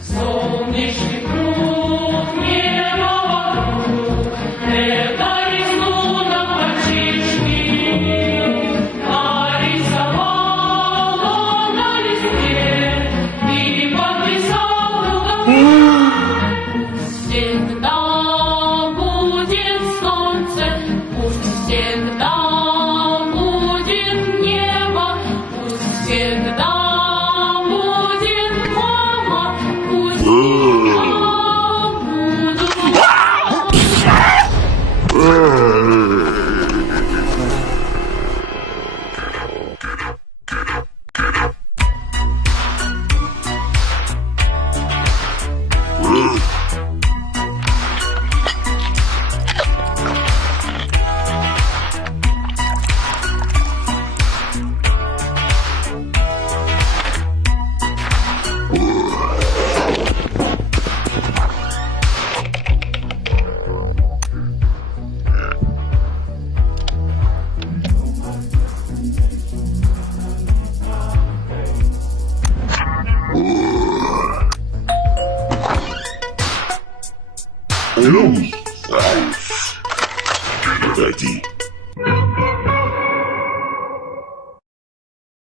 Солнечный круг, небо вокруг, это рисунок мальчишки. Нарисовал он на листе и подписал рукавом. Всегда будет солнце, пусть всегда будет небо, пусть всегда будет мама, пусть всегда Погоди.